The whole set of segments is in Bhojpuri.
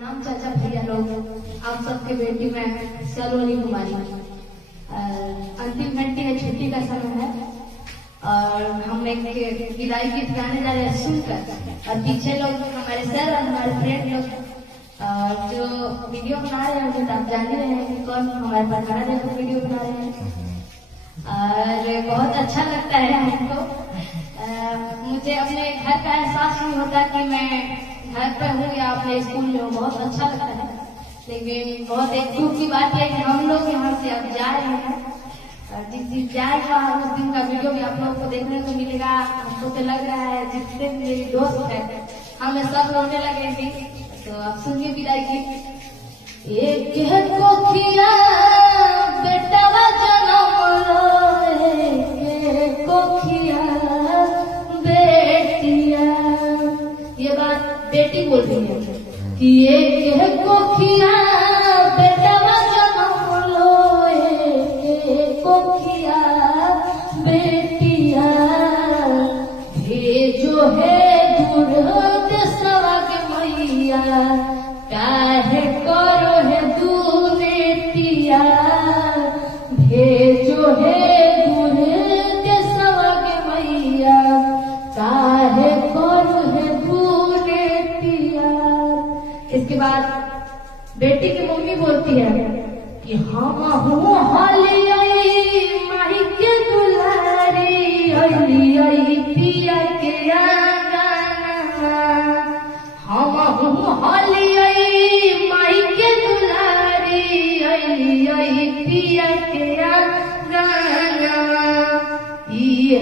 प्रणाम चाचा भैया लोग, आप सबके बेटी में सलोनी कुमारी। अंतिम घंटी है, छुट्टी का समय है और हम एक विदाई गीत गाने जा रहे हैं सुनकर। और पीछे लोग हमारे सर और हमारे फ्रेंड लोग जो वीडियो बना रहे हैं, तो आप जान रहे हैं कि कौन हमारे पठाना जैसे वीडियो बना रहे हैं। और बहुत अच्छा लगता है हमको। मुझे अपने घर का एहसास नहीं होता कि मैं घर पर हूँ या अपने स्कूल में हूँ, बहुत अच्छा लगता है। लेकिन बहुत एक दुख की बात है कि हम लोग यहाँ से अब जा रहे हैं। जिस दिन जाएगा उस दिन का वीडियो भी आप लोगों को देखने को मिलेगा। हमको तो लग रहा है जितने मेरी दोस्त है हमें सब रोने लगेंगे। तो आप सुनिए विदाई की। एक कोखिया बेटवा जनम कोखिया बेटिया, ये बात बेटी बोल रही है कि एक कोखिया बेटवा जनम लो, कोखिया बेटिया भेजो है दूर देशवा के मैया, काहे करो है दूनेटिया, भेजो है दूर देशवा के मैया, काहे करो है दूनेटिया। इसके बाद बेटी की मम्मी बोलती है कि हम हूँ हलियाई माही के दुलारी, आई पिया के आंगना, हम हूँ हलियाई माही के दुलारी, आई पिया के आंगना,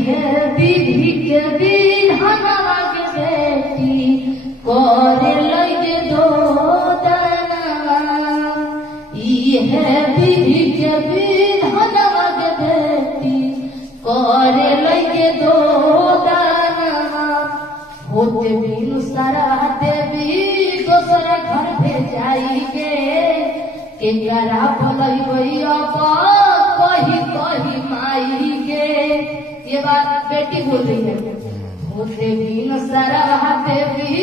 है विधि के विधानवा के बेटी करे लगे दो दाना, है विधि के विधानवा के बेटी करे लगे दो दाना, होते बिनु सारा देवी दोसरा घर भेजाई के गरा बोलई कही कही माई के। ये बात बेटी बोल रही है। होते बिनु सारा देवी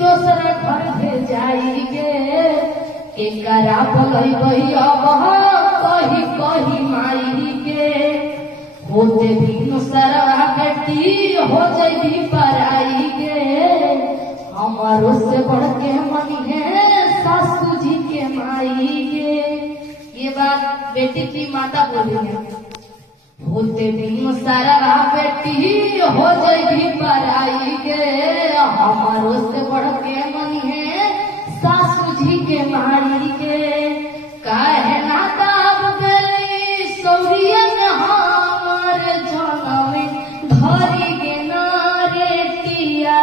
दोसरा घर भेजाई के गरा बोलई कही कही माई के। होते बिनु सारा बेटी हो जाएगी पराई के, हमारो से बढ़ के मनी है सासू जी के माई के। ये बात बेटी की माता बोली है। होते बिनु सारा बेटी हो जाएगी पराई के, हमारो से बढ़ के मनी है सासू जी के माई के। काहे ना दाब गई सौरिया हमार जनम धरी गे नारेटिया,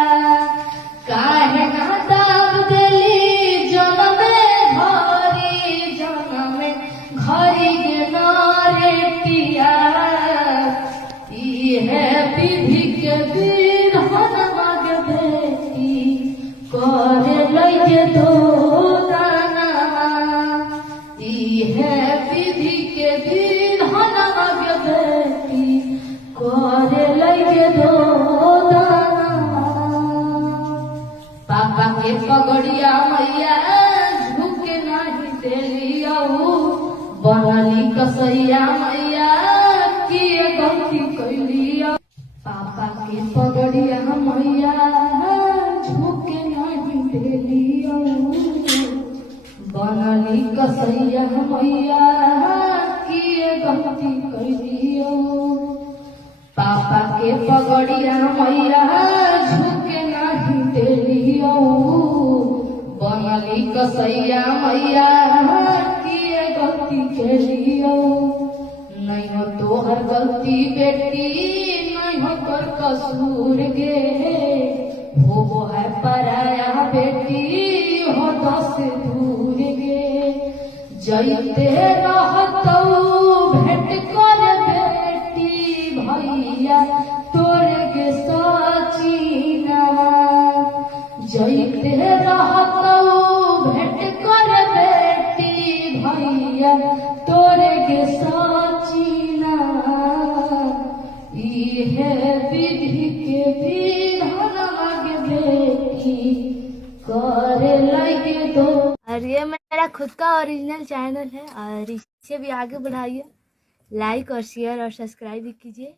काहे ना दाब गली जनम धरी जनम घरी गे नारेटिया, है विधि के विधानवा के बेटी करे लगे दो दाना, है विधि के विधानवा के बेटी करे लगे दो दाना। पापा के पगड़िया मैया झुके नहीं देलिया, बनली कसैया मैया किए गलती कैलिया। पापा के पगड़िया मैया झुके नहीं देलिया, बनली कसैया मैया किए गलती कैलिया। पापा के पगड़िया मैया झुके नहीं देलिया, बनली कसैया मैया किए गलती कैलिया। नहीं हो तोहर गलती बेटी, नहीं हो कर कसूर गे, वो है पराया बेटी हो दस दूर गे। जैते रहतौ भेंट कर बेटी भैया तोर गे सचिना, जैते रहतौ भेंट कर बेटी भैया तोर गे सचिना, है विधि के विधानवा के बेटी करे लगे तो। और ये मेरा खुद का ओरिजिनल चैनल है और इसे भी आगे बढ़ाइए, लाइक और शेयर और सब्सक्राइब भी कीजिए।